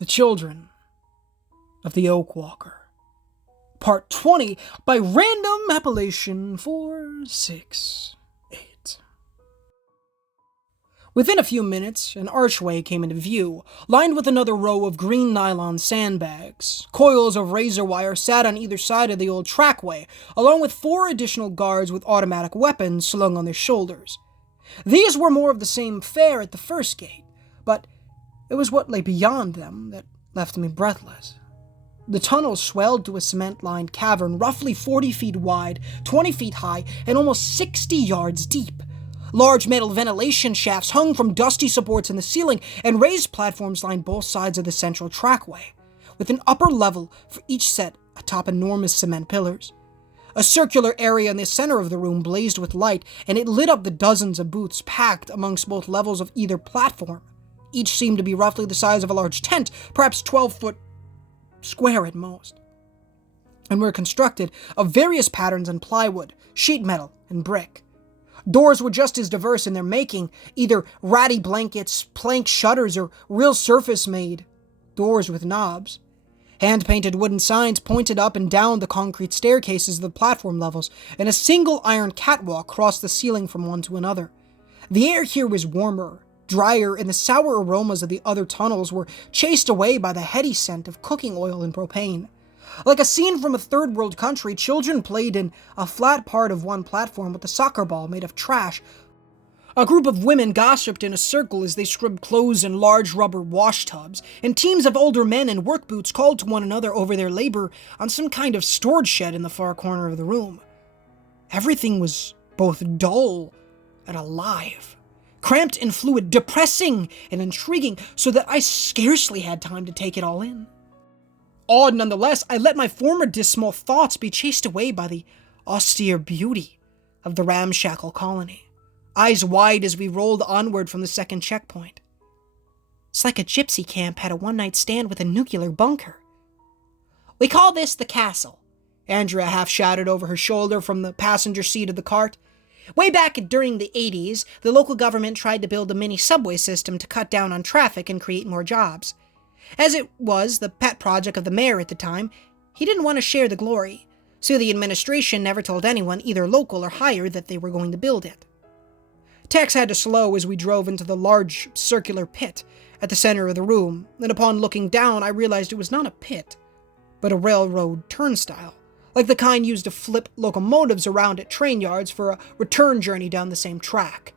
The Children of the Oak Walker. Part 20 by random appellation 468. Within a few minutes, an archway came into view, lined with another row of green nylon sandbags. Coils of razor wire sat on either side of the old trackway, along with 4 additional guards with automatic weapons slung on their shoulders. These were more of the same fare at the first gate, but it was what lay beyond them that left me breathless. The tunnel swelled to a cement-lined cavern roughly 40 feet wide, 20 feet high, and almost 60 yards deep. Large metal ventilation shafts hung from dusty supports in the ceiling, and raised platforms lined both sides of the central trackway, with an upper level for each set atop enormous cement pillars. A circular area in the center of the room blazed with light, and it lit up the dozens of booths packed amongst both levels of either platform. Each seemed to be roughly the size of a large tent, perhaps 12 foot square at most, and were constructed of various patterns in plywood, sheet metal, and brick. Doors were just as diverse in their making, either ratty blankets, plank shutters, or real surface-made doors with knobs. Hand-painted wooden signs pointed up and down the concrete staircases of the platform levels, and a single iron catwalk crossed the ceiling from one to another. The air here was warmer, drier, and the sour aromas of the other tunnels were chased away by the heady scent of cooking oil and propane. Like a scene from a third-world country, children played in a flat part of one platform with a soccer ball made of trash. A group of women gossiped in a circle as they scrubbed clothes in large rubber wash tubs, and teams of older men in work boots called to one another over their labor on some kind of storage shed in the far corner of the room. Everything was both dull and alive. Cramped and fluid, depressing and intriguing, so that I scarcely had time to take it all in. Awed nonetheless, I let my former dismal thoughts be chased away by the austere beauty of the ramshackle colony, eyes wide as we rolled onward from the second checkpoint. It's like a gypsy camp had a one-night stand with a nuclear bunker. "We call this the castle," Andrea half-shouted over her shoulder from the passenger seat of the cart. "Way back during the 80s, the local government tried to build a mini subway system to cut down on traffic and create more jobs. As it was the pet project of the mayor at the time, he didn't want to share the glory, so the administration never told anyone, either local or higher, that they were going to build it." Tex had to slow as we drove into the large circular pit at the center of the room, and upon looking down I realized it was not a pit, but a railroad turnstile, like the kind used to flip locomotives around at train yards for a return journey down the same track.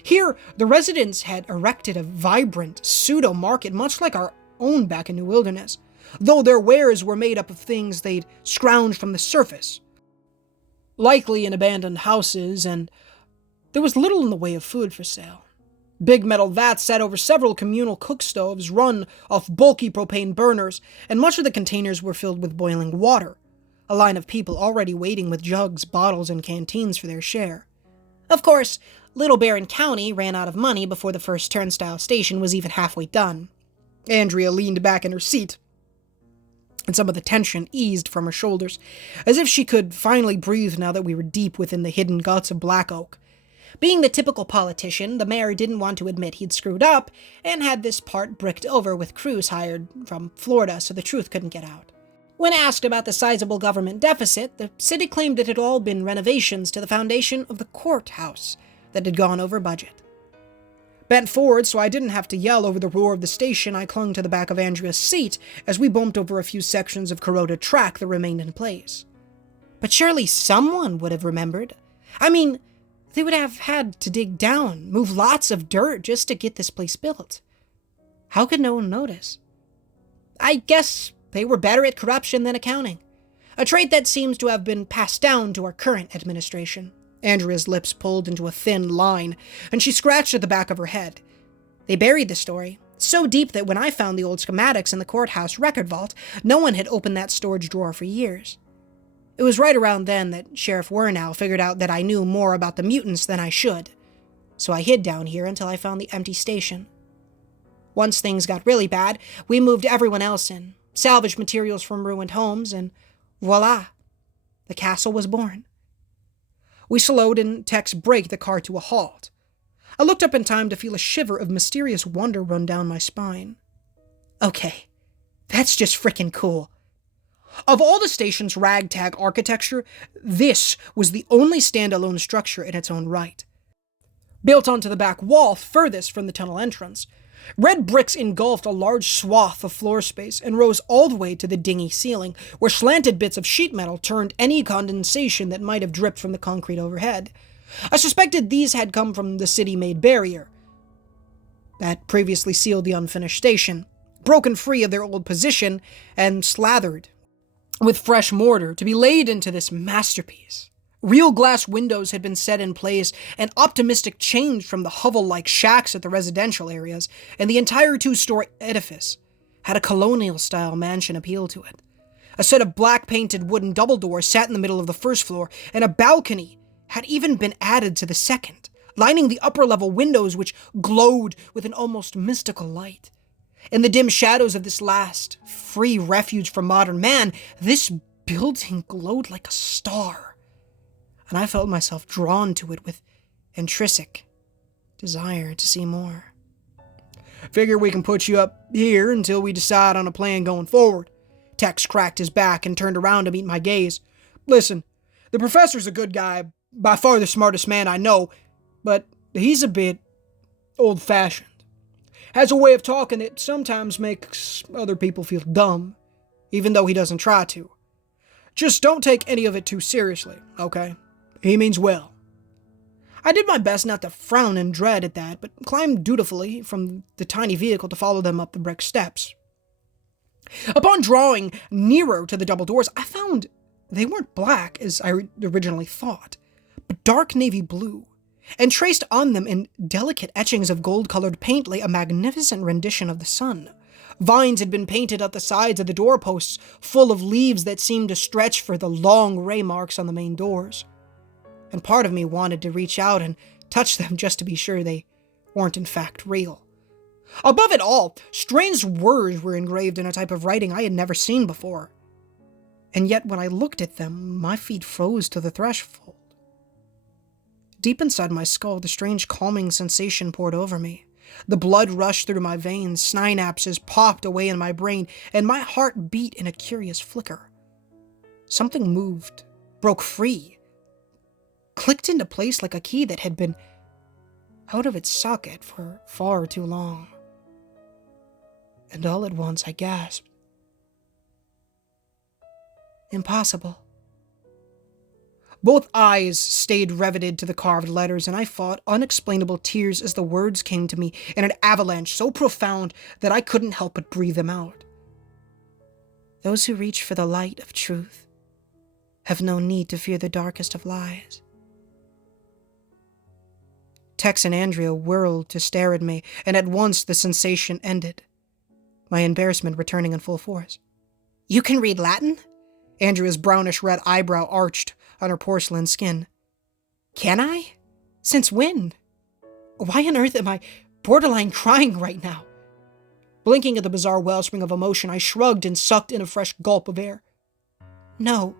Here, the residents had erected a vibrant pseudo-market much like our own back in the wilderness, though their wares were made up of things they'd scrounged from the surface, likely in abandoned houses, and there was little in the way of food for sale. Big metal vats sat over several communal cook stoves run off bulky propane burners, and much of the containers were filled with boiling water, a line of people already waiting with jugs, bottles, and canteens for their share. Of course, Little Barron County ran out of money before the first turnstile station was even halfway done. Andrea leaned back in her seat, and some of the tension eased from her shoulders, as if she could finally breathe now that we were deep within the hidden guts of Black Oak. Being the typical politician, the mayor didn't want to admit he'd screwed up, and had this part bricked over with crews hired from Florida so the truth couldn't get out. When asked about the sizable government deficit, the city claimed it had all been renovations to the foundation of the courthouse that had gone over budget. Bent forward so I didn't have to yell over the roar of the station, I clung to the back of Andrea's seat as we bumped over a few sections of corroded track that remained in place. But surely someone would have remembered. I mean, they would have had to dig down, move lots of dirt just to get this place built. How could no one notice? I guess they were better at corruption than accounting, a trait that seems to have been passed down to our current administration. Andrea's lips pulled into a thin line, and she scratched at the back of her head. They buried the story, so deep that when I found the old schematics in the courthouse record vault, no one had opened that storage drawer for years. It was right around then that Sheriff Wernow figured out that I knew more about the mutants than I should, so I hid down here until I found the empty station. Once things got really bad, we moved everyone else in, salvaged materials from ruined homes, and voila, the castle was born. We slowed and Tex braked the car to a halt. I looked up in time to feel a shiver of mysterious wonder run down my spine. Okay, that's just frickin' cool. Of all the station's ragtag architecture, this was the only standalone structure in its own right. Built onto the back wall furthest from the tunnel entrance, red bricks engulfed a large swath of floor space and rose all the way to the dingy ceiling, where slanted bits of sheet metal turned any condensation that might have dripped from the concrete overhead. I suspected these had come from the city-made barrier that previously sealed the unfinished station, broken free of their old position and slathered with fresh mortar to be laid into this masterpiece. Real glass windows had been set in place, an optimistic change from the hovel-like shacks at the residential areas, and the entire two-story edifice had a colonial-style mansion appeal to it. A set of black-painted wooden double doors sat in the middle of the first floor, and a balcony had even been added to the second, lining the upper-level windows which glowed with an almost mystical light. In the dim shadows of this last, free refuge from modern man, this building glowed like a star, and I felt myself drawn to it with intrinsic desire to see more. Figure we can put you up here until we decide on a plan going forward. Tex cracked his back and turned around to meet my gaze. Listen, the professor's a good guy, by far the smartest man I know, but he's a bit old-fashioned. Has a way of talking that sometimes makes other people feel dumb, even though he doesn't try to. Just don't take any of it too seriously, okay? He means well. I did my best not to frown in dread at that, but climbed dutifully from the tiny vehicle to follow them up the brick steps. Upon drawing nearer to the double doors, I found they weren't black as I originally thought, but dark navy blue. And traced on them in delicate etchings of gold-colored paint lay a magnificent rendition of the sun. Vines had been painted at the sides of the doorposts, full of leaves that seemed to stretch for the long ray marks on the main doors. And part of me wanted to reach out and touch them just to be sure they weren't in fact real. Above it all, strange words were engraved in a type of writing I had never seen before. And yet when I looked at them, my feet froze to the threshold. Deep inside my skull, the strange calming sensation poured over me. The blood rushed through my veins, synapses popped away in my brain, and my heart beat in a curious flicker. Something moved, broke free, clicked into place like a key that had been out of its socket for far too long. And all at once I gasped. Impossible. Both eyes stayed riveted to the carved letters, and I fought unexplainable tears as the words came to me in an avalanche so profound that I couldn't help but breathe them out. Those who reach for the light of truth have no need to fear the darkest of lies. Tex and Andrea whirled to stare at me, and at once the sensation ended, my embarrassment returning in full force. You can read Latin? Andrea's brownish-red eyebrow arched on her porcelain skin. Can I? Since when? Why on earth am I borderline crying right now? Blinking at the bizarre wellspring of emotion, I shrugged and sucked in a fresh gulp of air. No,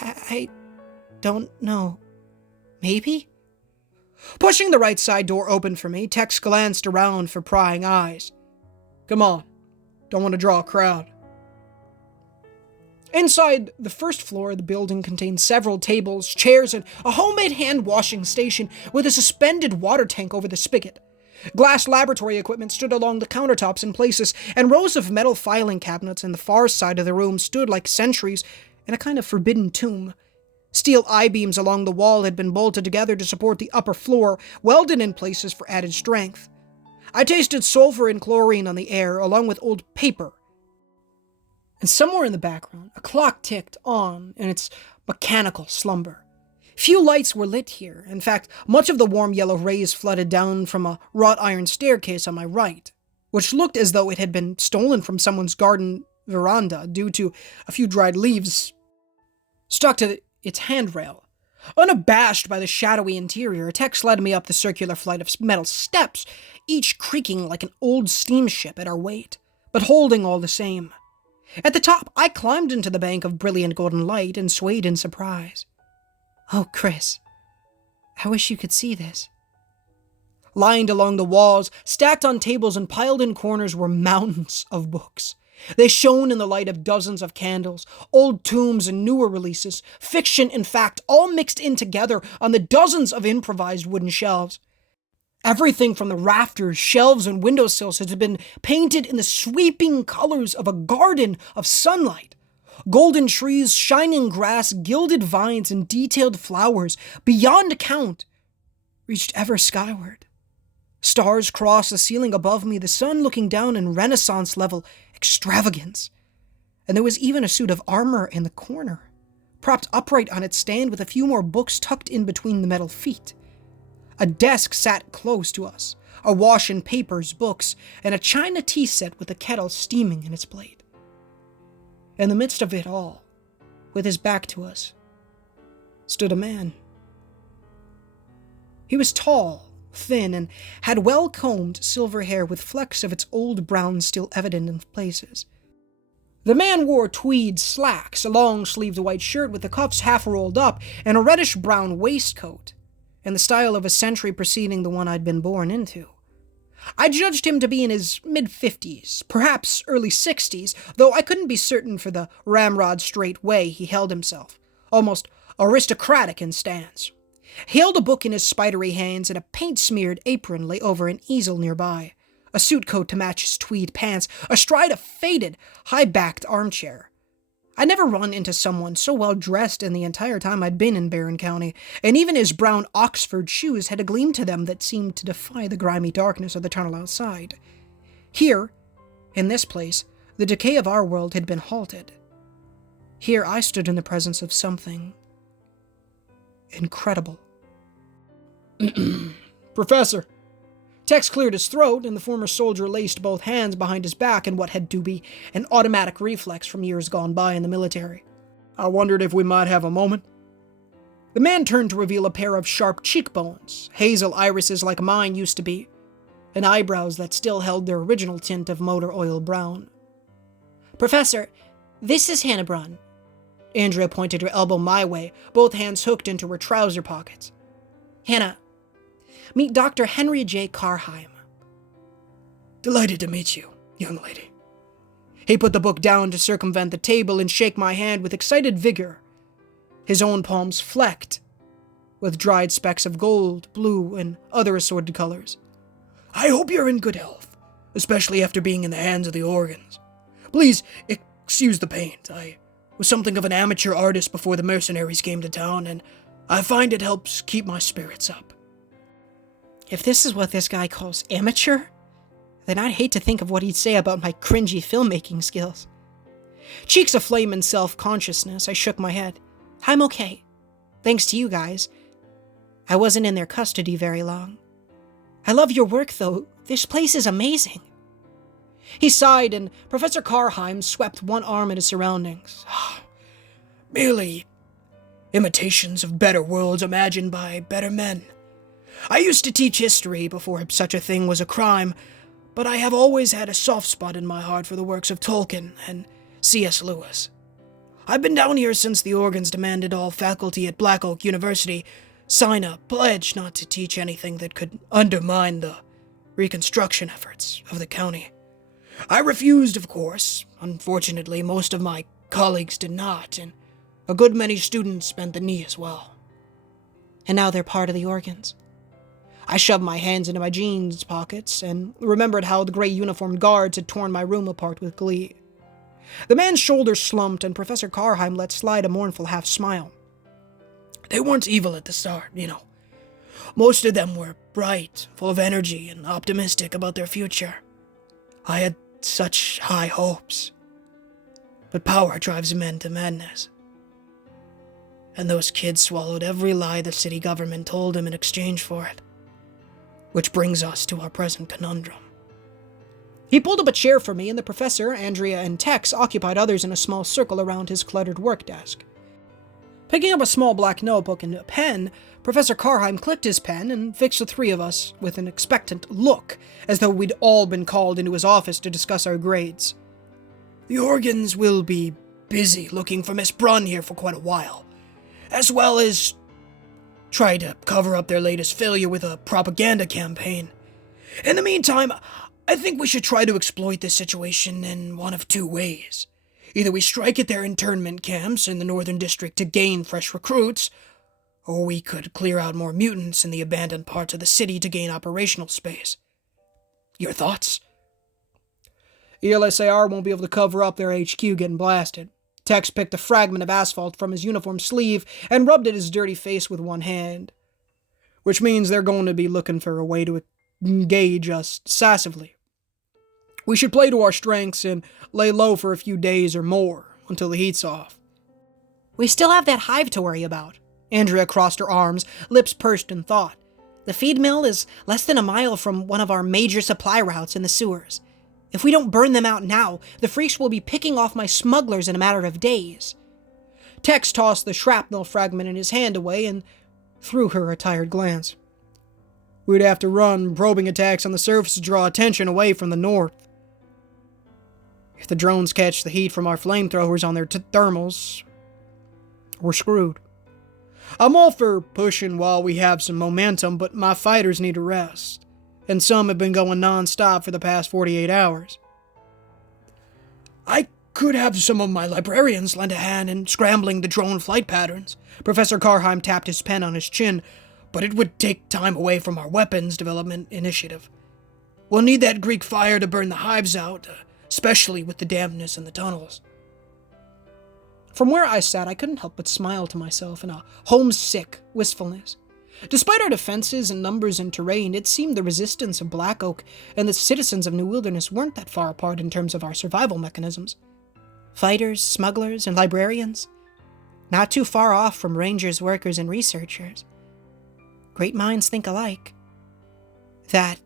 I don't know. Maybe? Pushing the right side door open for me, Tex glanced around for prying eyes. Come on, don't want to draw a crowd. Inside the first floor of the building contained several tables, chairs, and a homemade hand-washing station with a suspended water tank over the spigot. Glass laboratory equipment stood along the countertops in places, and rows of metal filing cabinets in the far side of the room stood like sentries in a kind of forbidden tomb. Steel I-beams along the wall had been bolted together to support the upper floor, welded in places for added strength. I tasted sulfur and chlorine on the air, along with old paper. And somewhere in the background, a clock ticked on in its mechanical slumber. Few lights were lit here. In fact, much of the warm yellow rays flooded down from a wrought iron staircase on my right, which looked as though it had been stolen from someone's garden veranda due to a few dried leaves stuck to its handrail. Unabashed by the shadowy interior, Tex led me up the circular flight of metal steps, each creaking like an old steamship at our weight, but holding all the same. At the top, I climbed into the bank of brilliant golden light and swayed in surprise. Oh, Chris, I wish you could see this. Lined along the walls, stacked on tables and piled in corners were mountains of books. They shone in the light of dozens of candles, old tombs and newer releases, fiction and fact, all mixed in together on the dozens of improvised wooden shelves. Everything from the rafters, shelves, and windowsills had been painted in the sweeping colors of a garden of sunlight. Golden trees, shining grass, gilded vines, and detailed flowers, beyond count, reached ever skyward. Stars crossed the ceiling above me, the sun looking down in Renaissance-level extravagance. And there was even a suit of armor in the corner, propped upright on its stand with a few more books tucked in between the metal feet. A desk sat close to us, awash in papers, books, and a china tea set with a kettle steaming in its plate. In the midst of it all, with his back to us, stood a man. He was tall, thin, and had well-combed silver hair with flecks of its old brown still evident in places. The man wore tweed slacks, a long-sleeved white shirt with the cuffs half rolled up, and a reddish-brown waistcoat, in the style of a century preceding the one I'd been born into. I judged him to be in his mid-50s, perhaps early 60s, though I couldn't be certain for the ramrod-straight way he held himself, almost aristocratic in stance. He held a book in his spidery hands, and a paint-smeared apron lay over an easel nearby, a suit coat to match his tweed pants, astride a faded, high-backed armchair. I'd never run into someone so well-dressed in the entire time I'd been in Barron County, and even his brown Oxford shoes had a gleam to them that seemed to defy the grimy darkness of the tunnel outside. Here, in this place, the decay of our world had been halted. Here I stood in the presence of something incredible. Professor. Tex cleared his throat, and the former soldier laced both hands behind his back in what had to be an automatic reflex from years gone by in the military. I wondered if we might have a moment. The man turned to reveal a pair of sharp cheekbones, hazel irises like mine used to be, and eyebrows that still held their original tint of motor oil brown. Professor, this is Hannah Brunn. Andrea pointed her elbow my way, both hands hooked into her trouser pockets. Hannah, meet Dr. Henry J. Carheim. Delighted to meet you, young lady. He put the book down to circumvent the table and shake my hand with excited vigor, his own palms flecked with dried specks of gold, blue, and other assorted colors. I hope you're in good health, especially after being in the hands of the organs. Please excuse the paint. I was something of an amateur artist before the mercenaries came to town, and I find it helps keep my spirits up. If this is what this guy calls amateur, then I'd hate to think of what he'd say about my cringy filmmaking skills. Cheeks aflame in self-consciousness, I shook my head. I'm okay. Thanks to you guys. I wasn't in their custody very long. I love your work, though. This place is amazing. He sighed, and Professor Carheim swept one arm at his surroundings. Merely imitations of better worlds imagined by better men. I used to teach history before such a thing was a crime, but I have always had a soft spot in my heart for the works of Tolkien and C.S. Lewis. I've been down here since the organs demanded all faculty at Black Oak University sign a pledge not to teach anything that could undermine the reconstruction efforts of the county. I refused, of course. Unfortunately, most of my colleagues did not, and a good many students bent the knee as well. And now they're part of the organs. I shoved my hands into my jeans pockets and remembered how the gray uniformed guards had torn my room apart with glee. The man's shoulders slumped, and Professor Carheim let slide a mournful half-smile. They weren't evil at the start, you know. Most of them were bright, full of energy, and optimistic about their future. I had such high hopes. But power drives men to madness. And those kids swallowed every lie the city government told them in exchange for it. Which brings us to our present conundrum. He pulled up a chair for me, and the professor, Andrea, and Tex occupied others in a small circle around his cluttered work desk. Picking up a small black notebook and a pen, Professor Carheim clicked his pen and fixed the three of us with an expectant look, as though we'd all been called into his office to discuss our grades. The organs will be busy looking for Miss Brunn here for quite a while, as well as try to cover up their latest failure with a propaganda campaign. In the meantime, I think we should try to exploit this situation in one of two ways. Either we strike at their internment camps in the Northern District to gain fresh recruits, or we could clear out more mutants in the abandoned parts of the city to gain operational space. Your thoughts? ELSAR won't be able to cover up their HQ getting blasted. Tex picked a fragment of asphalt from his uniform sleeve and rubbed at his dirty face with one hand. Which means they're going to be looking for a way to engage us decisively. We should play to our strengths and lay low for a few days or more, until the heat's off. We still have that hive to worry about. Andrea crossed her arms, lips pursed in thought. The feed mill is less than a mile from one of our major supply routes in the sewers. If we don't burn them out now, the freaks will be picking off my smugglers in a matter of days. Tex tossed the shrapnel fragment in his hand away and threw her a tired glance. We'd have to run probing attacks on the surface to draw attention away from the north. If the drones catch the heat from our flamethrowers on their thermals, we're screwed. I'm all for pushing while we have some momentum, but my fighters need a rest, and some have been going non-stop for the past 48 hours. I could have some of my librarians lend a hand in scrambling the drone flight patterns. Professor Carheim tapped his pen on his chin, but it would take time away from our weapons development initiative. We'll need that Greek fire to burn the hives out, especially with the dampness in the tunnels. From where I sat, I couldn't help but smile to myself in a homesick wistfulness. Despite our defenses and numbers and terrain, it seemed the resistance of Black Oak and the citizens of New Wilderness weren't that far apart in terms of our survival mechanisms. Fighters, smugglers, and librarians. Not too far off from rangers, workers, and researchers. Great minds think alike. That,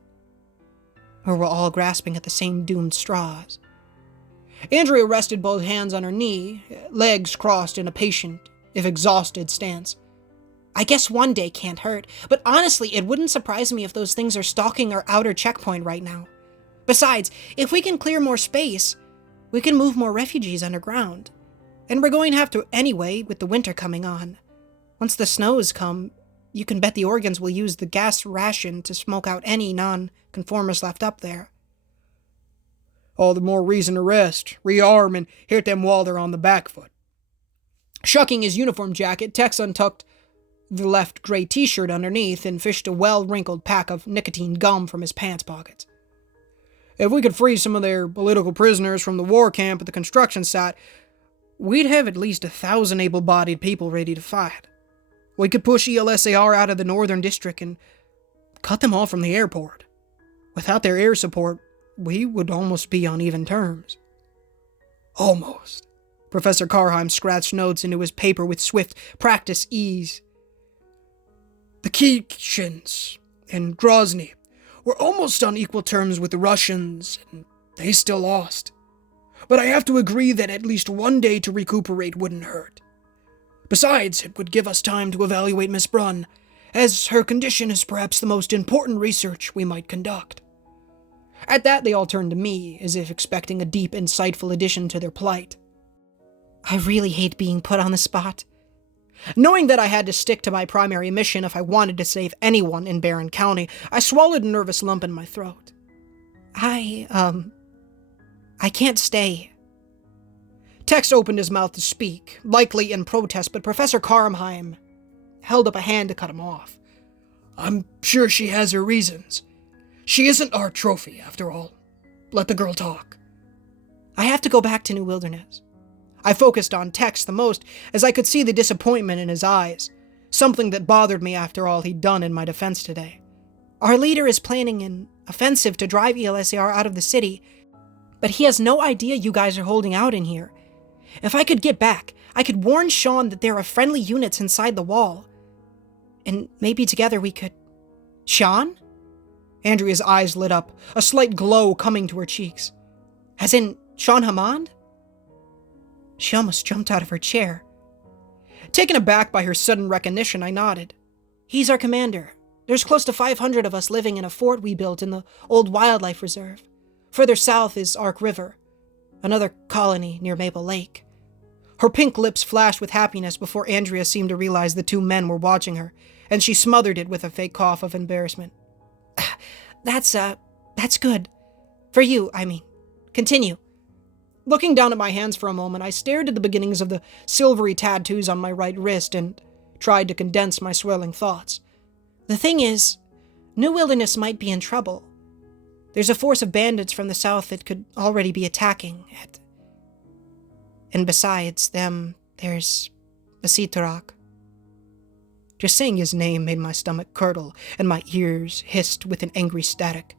or we're all grasping at the same doomed straws. Andrea rested both hands on her knee, legs crossed in a patient, if exhausted, stance. I guess one day can't hurt, but honestly, it wouldn't surprise me if those things are stalking our outer checkpoint right now. Besides, if we can clear more space, we can move more refugees underground. And we're going to have to anyway, with the winter coming on. Once the snows come, you can bet the organs will use the gas ration to smoke out any non-conformists left up there. All the more reason to rest, rearm, and hit them while they're on the back foot. Shucking his uniform jacket, Tex untucked the left gray t-shirt underneath and fished a well-wrinkled pack of nicotine gum from his pants pockets. If we could free some of their political prisoners from the war camp at the construction site, we'd have at least 1,000 able-bodied people ready to fight. We could push ELSAR out of the Northern District and cut them off from the airport. Without their air support, we would almost be on even terms. Almost. Professor Carheim scratched notes into his paper with swift, practiced ease. The Kichins and Grozny were almost on equal terms with the Russians, and they still lost. But I have to agree that at least one day to recuperate wouldn't hurt. Besides, it would give us time to evaluate Miss Brunn, as her condition is perhaps the most important research we might conduct. At that, they all turned to me, as if expecting a deep, insightful addition to their plight. I really hate being put on the spot. Knowing that I had to stick to my primary mission if I wanted to save anyone in Barron County, I swallowed a nervous lump in my throat. I can't stay. Tex opened his mouth to speak, likely in protest, but Professor Carheim held up a hand to cut him off. I'm sure she has her reasons. She isn't our trophy, after all. Let the girl talk. I have to go back to New Wilderness. I focused on Tex the most, as I could see the disappointment in his eyes, something that bothered me after all he'd done in my defense today. Our leader is planning an offensive to drive ELSAR out of the city, but he has no idea you guys are holding out in here. If I could get back, I could warn Sean that there are friendly units inside the wall. And maybe together we could... Sean? Andrea's eyes lit up, a slight glow coming to her cheeks. As in, Sean Hammond? She almost jumped out of her chair. Taken aback by her sudden recognition, I nodded. He's our commander. There's close to 500 of us living in a fort we built in the old wildlife reserve. Further south is Ark River, another colony near Maple Lake. Her pink lips flashed with happiness before Andrea seemed to realize the two men were watching her, and she smothered it with a fake cough of embarrassment. That's good. For you, I mean. Continue. Looking down at my hands for a moment, I stared at the beginnings of the silvery tattoos on my right wrist and tried to condense my swirling thoughts. The thing is, New Wilderness might be in trouble. There's a force of bandits from the south that could already be attacking it. And besides them, there's Basitarak. Just saying his name made my stomach curdle, and my ears hissed with an angry static.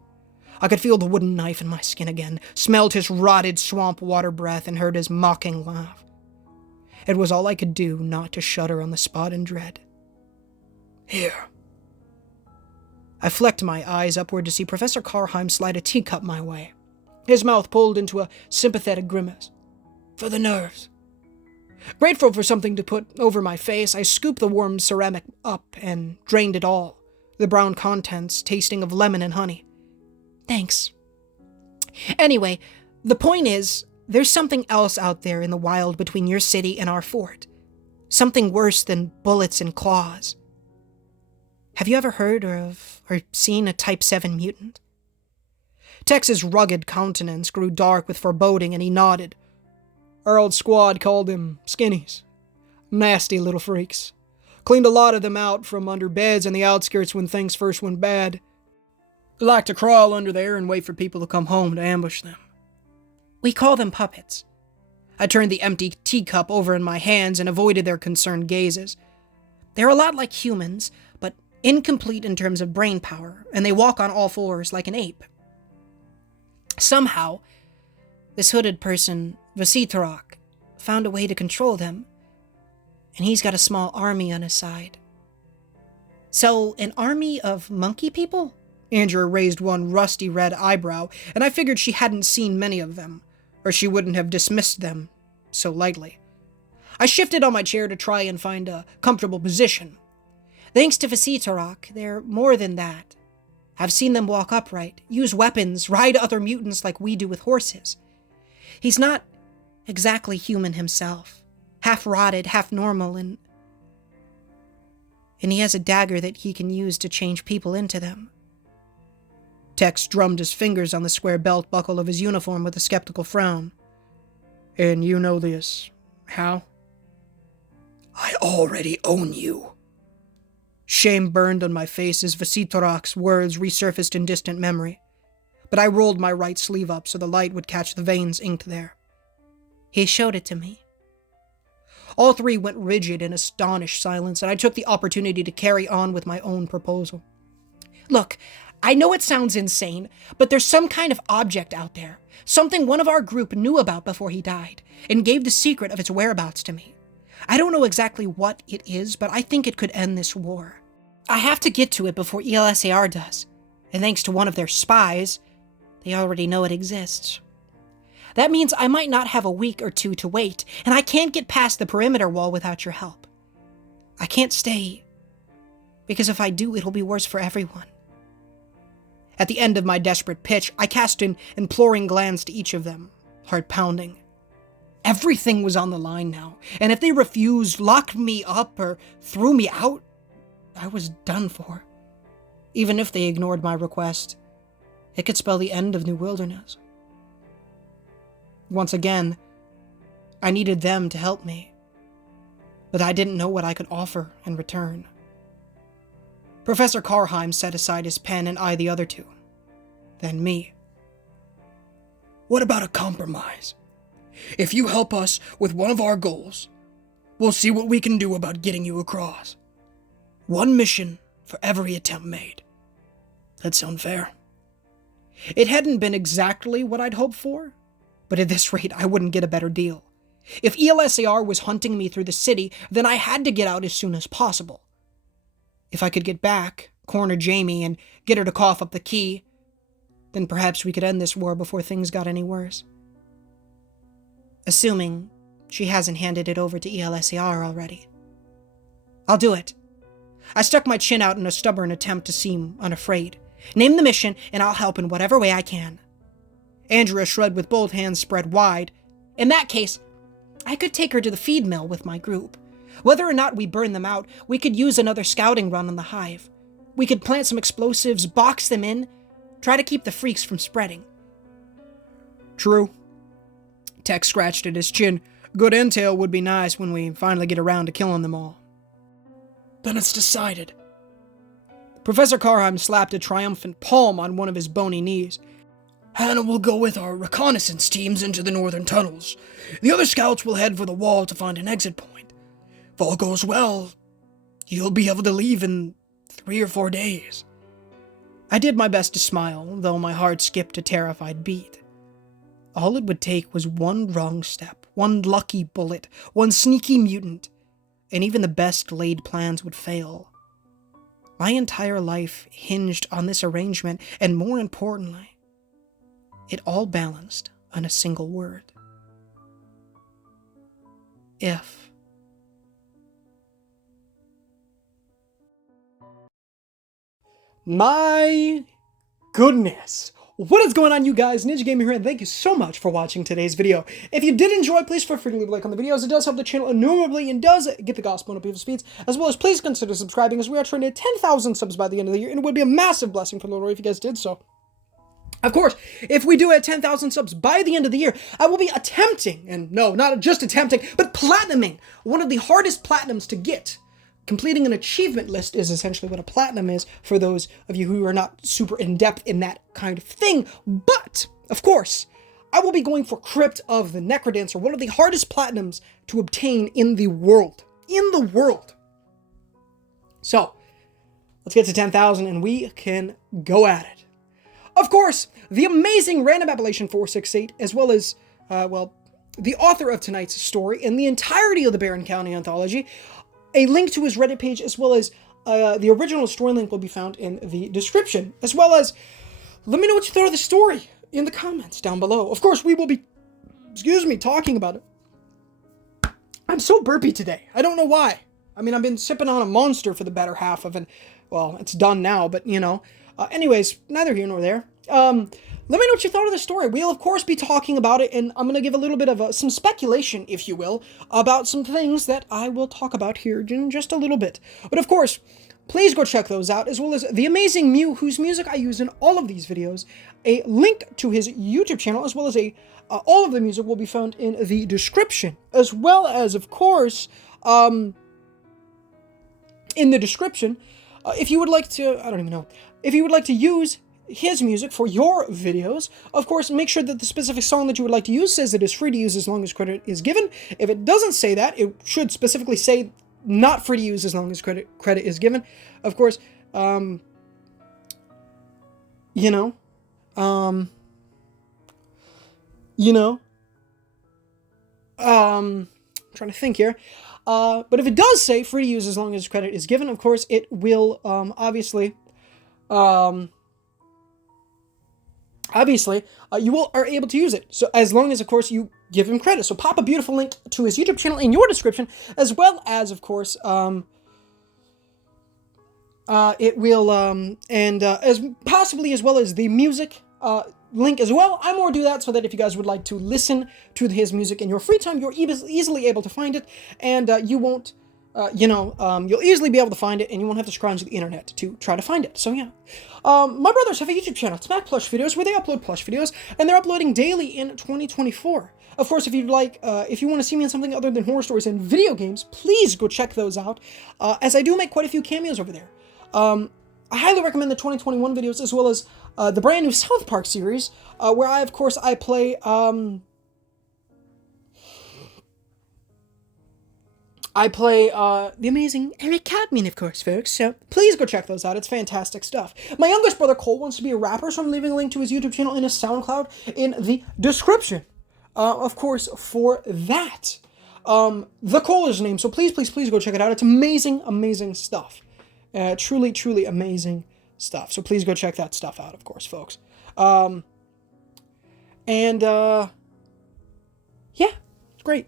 I could feel the wooden knife in my skin again, smelled his rotted swamp water breath, and heard his mocking laugh. It was all I could do not to shudder on the spot in dread. Here. I flecked my eyes upward to see Professor Karheim slide a teacup my way. His mouth pulled into a sympathetic grimace. For the nerves. Grateful for something to put over my face, I scooped the warm ceramic up and drained it all, the brown contents tasting of lemon and honey. Thanks. Anyway, the point is, there's something else out there in the wild between your city and our fort. Something worse than bullets and claws. Have you ever heard of or seen a Type 7 mutant? Tex's rugged countenance grew dark with foreboding, and he nodded. Our old squad called them skinnies. Nasty little freaks. Cleaned a lot of them out from under beds in the outskirts when things first went bad. They like to crawl under there and wait for people to come home to ambush them. We call them puppets. I turned the empty teacup over in my hands and avoided their concerned gazes. They're a lot like humans, but incomplete in terms of brain power, and they walk on all fours like an ape. Somehow, this hooded person, Vasitarak, found a way to control them, and he's got a small army on his side. So, an army of monkey people? Andrea raised one rusty red eyebrow, and I figured she hadn't seen many of them, or she wouldn't have dismissed them so lightly. I shifted on my chair to try and find a comfortable position. Thanks to Vasitarak, they're more than that. I've seen them walk upright, use weapons, ride other mutants like we do with horses. He's not exactly human himself, half rotted, half normal, and he has a dagger that he can use to change people into them. Tex drummed his fingers on the square belt buckle of his uniform with a skeptical frown. And you know this. How? I already own you. Shame burned on my face as Vasitarak's words resurfaced in distant memory, but I rolled my right sleeve up so the light would catch the veins inked there. He showed it to me. All three went rigid in astonished silence, and I took the opportunity to carry on with my own proposal. Look, I know it sounds insane, but there's some kind of object out there, something one of our group knew about before he died, and gave the secret of its whereabouts to me. I don't know exactly what it is, but I think it could end this war. I have to get to it before ELSAR does, and thanks to one of their spies, they already know it exists. That means I might not have a week or two to wait, and I can't get past the perimeter wall without your help. I can't stay, because if I do, it'll be worse for everyone. At the end of my desperate pitch, I cast an imploring glance to each of them, heart pounding. Everything was on the line now, and if they refused, locked me up, or threw me out, I was done for. Even if they ignored my request, it could spell the end of New Wilderness. Once again, I needed them to help me, but I didn't know what I could offer in return. Professor Karheim set aside his pen and eyed the other two. Then me. What about a compromise? If you help us with one of our goals, we'll see what we can do about getting you across. One mission for every attempt made. That sound fair? It hadn't been exactly what I'd hoped for, but at this rate I wouldn't get a better deal. If ELSAR was hunting me through the city, then I had to get out as soon as possible. If I could get back, corner Jamie, and get her to cough up the key, then perhaps we could end this war before things got any worse. Assuming she hasn't handed it over to ELSAR already. I'll do it. I stuck my chin out in a stubborn attempt to seem unafraid. Name the mission, and I'll help in whatever way I can. Andrea shrugged with both hands spread wide. In that case, I could take her to the feed mill with my group. Whether or not we burn them out, we could use another scouting run on the hive. We could plant some explosives, box them in, try to keep the freaks from spreading. True. Tech scratched at his chin. Good intel would be nice when we finally get around to killing them all. Then it's decided. Professor Carim slapped a triumphant palm on one of his bony knees. Hannah will go with our reconnaissance teams into the northern tunnels. The other scouts will head for the wall to find an exit point. If all goes well, you'll be able to leave in 3 or 4 days. I did my best to smile, though my heart skipped a terrified beat. All it would take was one wrong step, one lucky bullet, one sneaky mutant, and even the best laid plans would fail. My entire life hinged on this arrangement, and more importantly, it all balanced on a single word. If. My goodness. What is going on, you guys? Ninja Gamer here, and thank you so much for watching today's video. If you did enjoy, please feel free to leave a like on the videos. It does help the channel enormously and does get the gospel on people's speeds, as well as please consider subscribing, as we are trying to hit 10,000 subs by the end of the year, and it would be a massive blessing for the Lord if you guys did so. Of course, if we do hit 10,000 subs by the end of the year, I will be attempting, and no, not just attempting, but platinuming one of the hardest platinums to get. Completing an achievement list is essentially what a platinum is for those of you who are not super in-depth in that kind of thing. But, of course, I will be going for Crypt of the Necrodancer, one of the hardest platinums to obtain in the world. So, let's get to 10,000 and we can go at it. Of course, the amazing Random Appellation 468, as well as, the author of tonight's story and the entirety of the Barron County Anthology. A link to his Reddit page, as well as the original story link, will be found in the description, as well as let me know what you thought of the story in the comments down below. Of course, we will be, talking about it. I'm so burpy today. I don't know why. I mean, I've been sipping on a Monster for the better half of it. Well, it's done now, but, you know. Anyways, neither here nor there. Let me know what you thought of the story. We'll, of course, be talking about it, and I'm going to give a little bit of some speculation, if you will, about some things that I will talk about here in just a little bit. But, of course, please go check those out, as well as the amazing Mew, whose music I use in all of these videos. A link to his YouTube channel, as well as all of the music will be found in the description, as well as, of course, in the description, if you would like to, if you would like to use his music for your videos, of course, make sure that the specific song that you would like to use says it is free to use as long as credit is given. If it doesn't say that, it should specifically say not free to use as long as credit is given. Of course, trying to think here. But if it does say free to use as long as credit is given, of course, it will, obviously, you are able to use it. So as long as, of course, you give him credit. So pop a beautiful link to his YouTube channel in your description, as well as, of course, it will, as possibly as well as the music, link as well. I more do that so that if you guys would like to listen to his music in your free time, you're easily able to find it, and you won't, you'll easily be able to find it, and you won't have to scrounge the internet to try to find it. So yeah. My brothers have a YouTube channel, Smack Plush Videos, where they upload plush videos, and they're uploading daily in 2024. Of course, if you'd like, if you want to see me in something other than horror stories and video games, please go check those out, as I do make quite a few cameos over there. I highly recommend the 2021 videos, as well as the brand new South Park series, where I play, the amazing Eric Cadman, of course, folks, so please go check those out. It's fantastic stuff. My youngest brother, Cole, wants to be a rapper, so I'm leaving a link to his YouTube channel and his SoundCloud in the description, of course, for that. The Cole is his name, so please go check it out. It's amazing stuff. Truly amazing stuff. So please go check that stuff out, of course, folks. Yeah, it's great.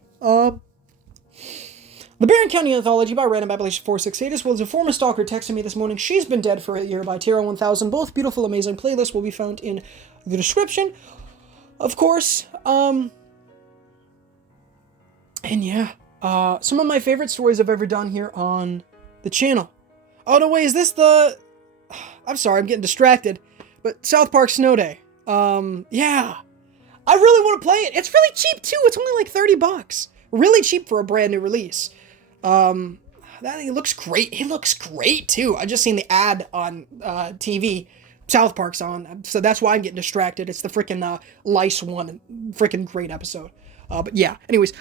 The Barron County Anthology by Random Appellation 468, as well as a former stalker texted me this morning. She's Been Dead for a Year by Tara 1000. Both beautiful, amazing playlists will be found in the description, of course. And yeah, Some of my favorite stories I've ever done here on the channel. Oh, no, wait, is this the... I'm sorry, I'm getting distracted. But South Park Snow Day. Yeah. I really want to play it. It's really cheap, too. It's only like $30. Really cheap for a brand new release. It looks great. It looks great, too. I just seen the ad on TV. South Park's on, so that's why I'm getting distracted. It's the freaking lice one. Freaking great episode. But yeah, anyways,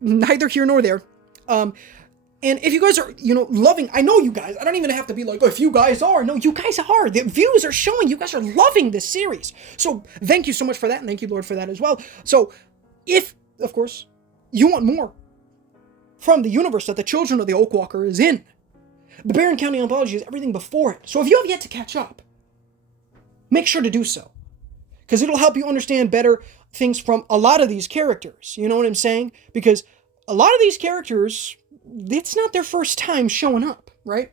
neither here nor there. And if you guys are, loving, I know you guys, I don't even have to be like, oh, if you guys are. No, you guys are. The views are showing you guys are loving this series. So thank you so much for that, and thank you, Lord, for that as well. So if, of course, you want more from the universe that the Children of the Oak Walker is in, the Barron County Anthology is everything before it. So if you have yet to catch up, make sure to do so. Because it'll help you understand better things from a lot of these characters. You know what I'm saying? Because a lot of these characters, it's not their first time showing up, right?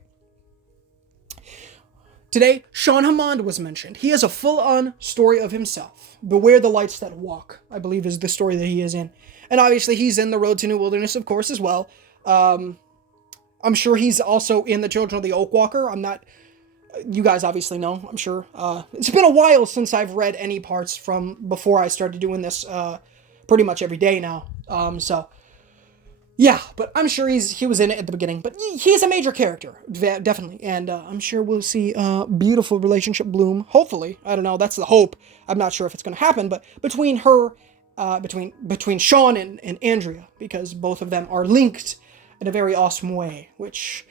Today, Sean Hammond was mentioned. He has a full-on story of himself. Beware the Lights That Walk, I believe, is the story that he is in. And obviously, he's in The Road to New Wilderness, of course, as well. I'm sure he's also in The Children of the Oak Walker. You guys obviously know, I'm sure. It's been a while since I've read any parts from before I started doing this pretty much every day now. So, yeah, but I'm sure he was in it at the beginning. But he's a major character, definitely. And I'm sure we'll see a beautiful relationship bloom, hopefully. I don't know, that's the hope. I'm not sure if it's going to happen, but between her, between Sean and Andrea, because both of them are linked in a very awesome way, which...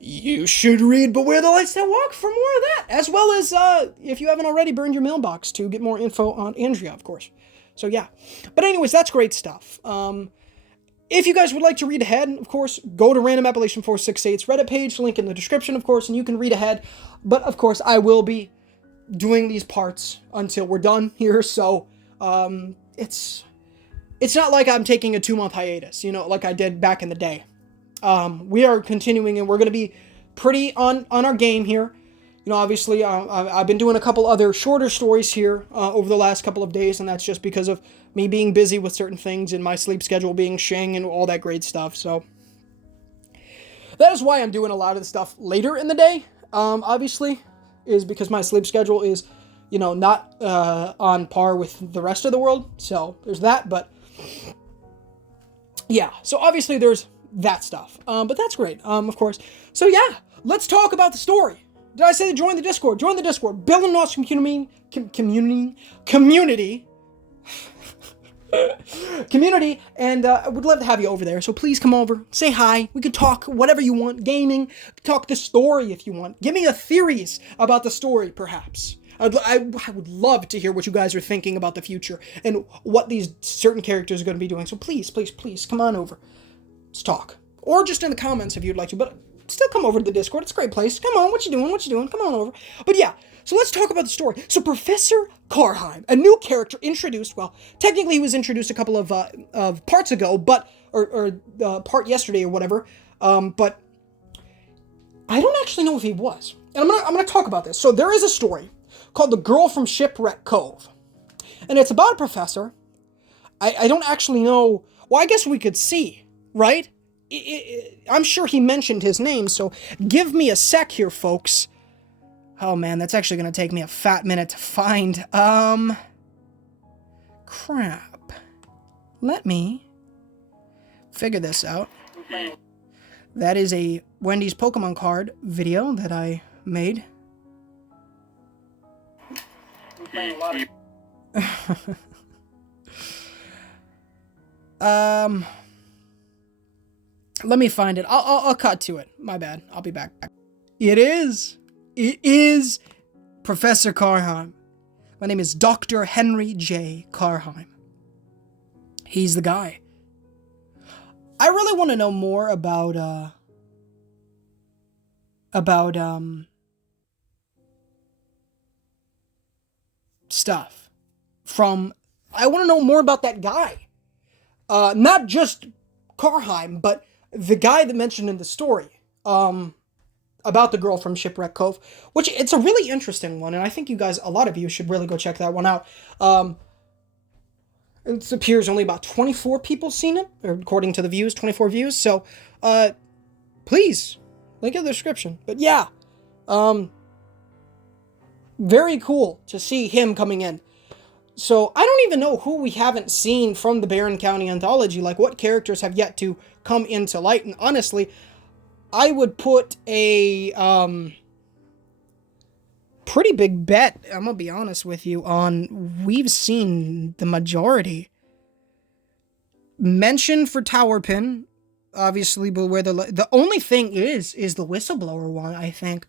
you should read Beware the Lights That Walk for more of that, as well as, if you haven't already, burned your mailbox to get more info on Andrea, of course. So, yeah. But anyways, that's great stuff. If you guys would like to read ahead, of course, go to Random Appellation 468's Reddit page, link in the description, of course, and you can read ahead. But, of course, I will be doing these parts until we're done here, so, it's not like I'm taking a 2-month hiatus, like I did back in the day. We are continuing, and we're going to be pretty on our game here. Obviously, I've been doing a couple other shorter stories here over the last couple of days, and that's just because of me being busy with certain things and my sleep schedule being shang and all that great stuff. So that is why I'm doing a lot of the stuff later in the day, obviously, is because my sleep schedule is, not on par with the rest of the world. So there's that, but yeah, so obviously there's that stuff. But that's great, of course. So yeah, let's talk about the story. Did I say to join the Discord? Join the Discord. Build an awesome community. And I would love to have you over there. So please come over, say hi. We can talk whatever you want. Gaming, talk the story if you want. Give me a theories about the story, perhaps. I would love to hear what you guys are thinking about the future and what these certain characters are going to be doing. So please, please, please, come on over. Let's talk. Or just in the comments if you'd like to, but still come over to the Discord. It's a great place. Come on, what you doing? Come on over. But yeah, so let's talk about the story. So Professor Carheim, a new character introduced, well, technically he was introduced a couple of parts ago, but, or part yesterday or whatever, but I don't actually know if he was. And I'm gonna talk about this. So there is a story called The Girl from Shipwreck Cove. And it's about a professor. I don't actually know, well, I guess we could see, right? I'm sure he mentioned his name, so give me a sec here, folks. Oh man, that's actually going to take me a fat minute to find. Crap. Let me figure this out. That is a Wendy's Pokemon card video that I made. Let me find it. I'll cut to it. My bad. I'll be back. It is Professor Carheim. My name is Dr. Henry J. Carheim. He's the guy. I really want to know more about stuff I want to know more about that guy. Not just Carheim, but the guy that mentioned in the story, about the girl from Shipwreck Cove, which it's a really interesting one, and I think you guys, a lot of you should really go check that one out. It appears only about 24 people seen it, or according to the views, 24 views. So, please, link in the description. But yeah, very cool to see him coming in. So I don't even know who we haven't seen from the Barron County Anthology, like what characters have yet to come into light. And honestly, I would put a pretty big bet, I'm gonna be honest with you, on we've seen the majority. Mention for Towerpin, obviously, but where the only thing is the whistleblower one, I think.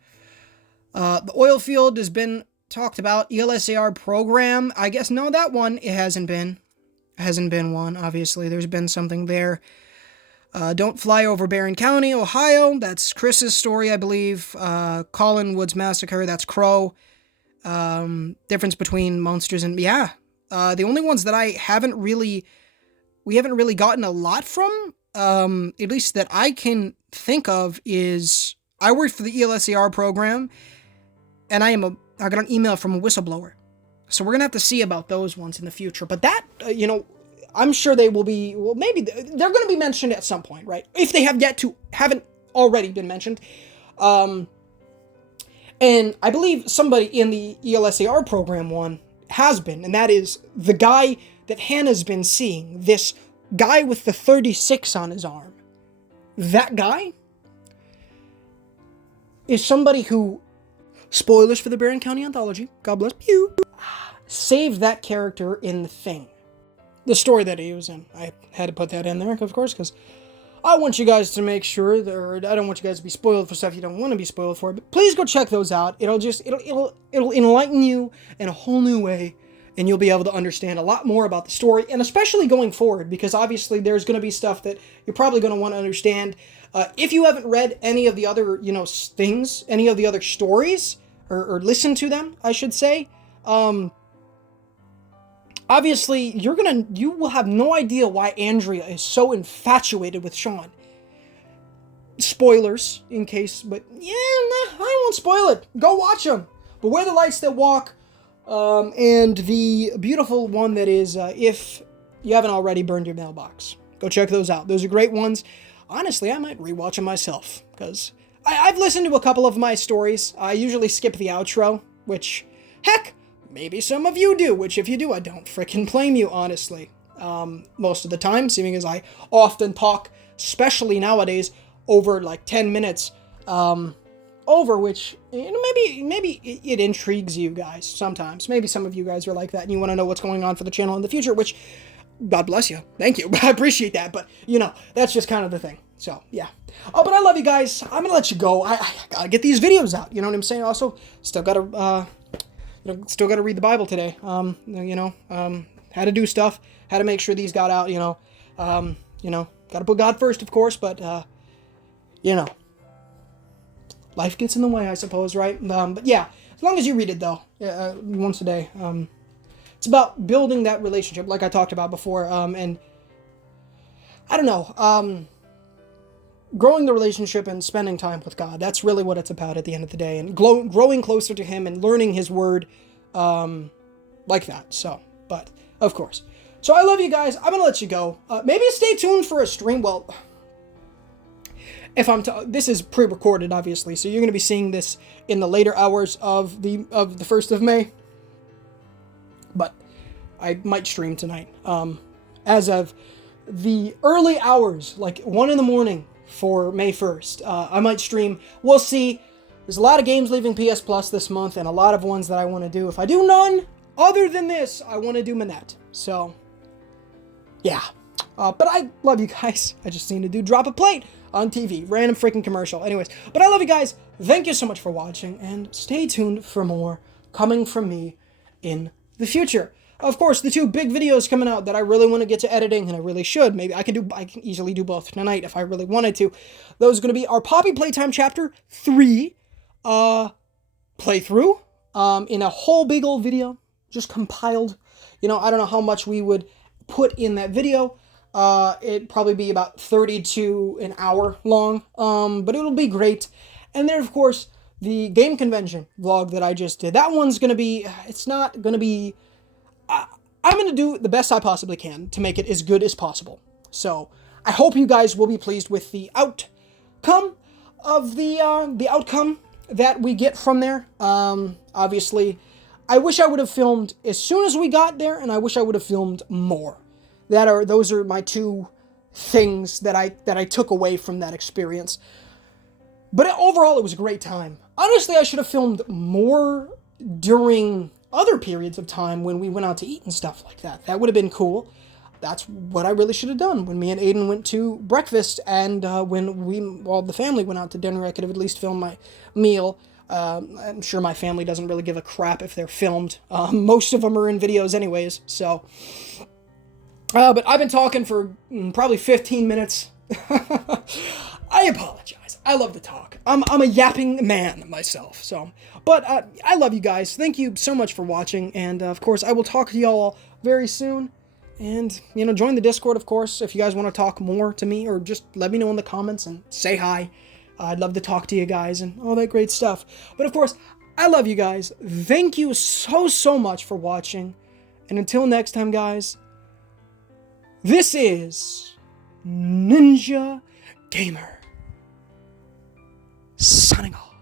The oil field has been talked about. ELSAR program, I guess, no, that one, it hasn't been one, obviously. There's been something there. Don't Fly Over Barron County, Ohio, that's Chris's story, I believe. Colin Woods Massacre, that's Crow. Difference between monsters and, yeah. The only ones that we haven't really gotten a lot from, at least that I can think of, is I worked for the ELSAR program, and I got an email from a whistleblower. So we're going to have to see about those ones in the future. But that, I'm sure they will be, well, maybe they're going to be mentioned at some point, right? If they haven't already been mentioned. And I believe somebody in the ELSAR program one has been, and that is the guy that Hannah's been seeing, this guy with the 36 on his arm. That guy is somebody who, spoilers for the Barron County Anthology, God bless you, saved that character in The Thing. The story that he was in. I had to put that in there, of course, because I want you guys to make sure that, I don't want you guys to be spoiled for stuff you don't want to be spoiled for, but please go check those out. It'll enlighten you in a whole new way, and you'll be able to understand a lot more about the story, and especially going forward, because obviously there's going to be stuff that you're probably going to want to understand. If you haven't read any of the other, things, any of the other stories, or listened to them, I should say, obviously you will have no idea why Andrea is so infatuated with Sean. Spoilers, in case, but yeah, nah, I won't spoil it. Go watch them. But Where the Lights That Walk, and the beautiful one that is, If You Haven't Already Burned Your Mailbox. Go check those out. Those are great ones. Honestly, I might rewatch them myself, because I've listened to a couple of my stories. I usually skip the outro, which, heck, maybe some of you do, which if you do, I don't frickin' blame you, honestly. Most of the time, seeing as I often talk, especially nowadays, over like 10 minutes, over which, maybe it intrigues you guys sometimes. Maybe some of you guys are like that and you want to know what's going on for the channel in the future, which, God bless you. Thank you. I appreciate that, but, that's just kind of the thing. So, yeah. Oh, but I love you guys. I'm gonna let you go. I gotta get these videos out, you know what I'm saying? Also, still gotta read the Bible today. Had to do stuff, had to make sure these got out, gotta put God first, of course, but, life gets in the way, I suppose, right? But yeah, as long as you read it, though, once a day, it's about building that relationship, like I talked about before, and, I don't know, growing the relationship and spending time with God. That's really what it's about at the end of the day, and growing closer to Him and learning His Word, like that, so, but, of course. So I love you guys. I'm gonna let you go. Maybe stay tuned for a stream. Well, if this is pre-recorded, obviously, so you're gonna be seeing this in the later hours of the 1st of May. But I might stream tonight. As of the early hours, like 1 in the morning for May 1st, I might stream. We'll see. There's a lot of games leaving PS Plus this month, and a lot of ones that I want to do. If I do none other than this, I want to do Manette. So, yeah. But I love you guys. I just need to drop a plate on TV. Random freaking commercial. Anyways, but I love you guys. Thank you so much for watching, and stay tuned for more coming from me in the future. Of course, the 2 big videos coming out that I really want to get to editing, and I really should. Maybe I can easily do both tonight if I really wanted to. Those are going to be our Poppy Playtime Chapter 3 playthrough in a whole big old video, just compiled. I don't know how much we would put in that video. It'd probably be about 30 to an hour long, but it'll be great. And then, of course, the game convention vlog that I just did. That one's going to be, it's not going to be, I'm going to do the best I possibly can to make it as good as possible. So I hope you guys will be pleased with the outcome of the outcome that we get from there. Obviously, I wish I would have filmed as soon as we got there, and I wish I would have filmed more. Those are my two things that I took away from that experience. But overall, it was a great time. Honestly, I should have filmed more during other periods of time when we went out to eat and stuff like that. That would have been cool. That's what I really should have done. When me and Aiden went to breakfast, and when the family went out to dinner, I could have at least filmed my meal. I'm sure my family doesn't really give a crap if they're filmed. Most of them are in videos anyways, so. But I've been talking for probably 15 minutes. I apologize. I love to talk. I'm a yapping man myself, so. But I love you guys. Thank you so much for watching, and of course, I will talk to y'all very soon. And, join the Discord, of course, if you guys want to talk more to me, or just let me know in the comments and say hi. I'd love to talk to you guys and all that great stuff. But, of course, I love you guys. Thank you so much for watching. And until next time, guys, this is Ninja Gamer, signing off.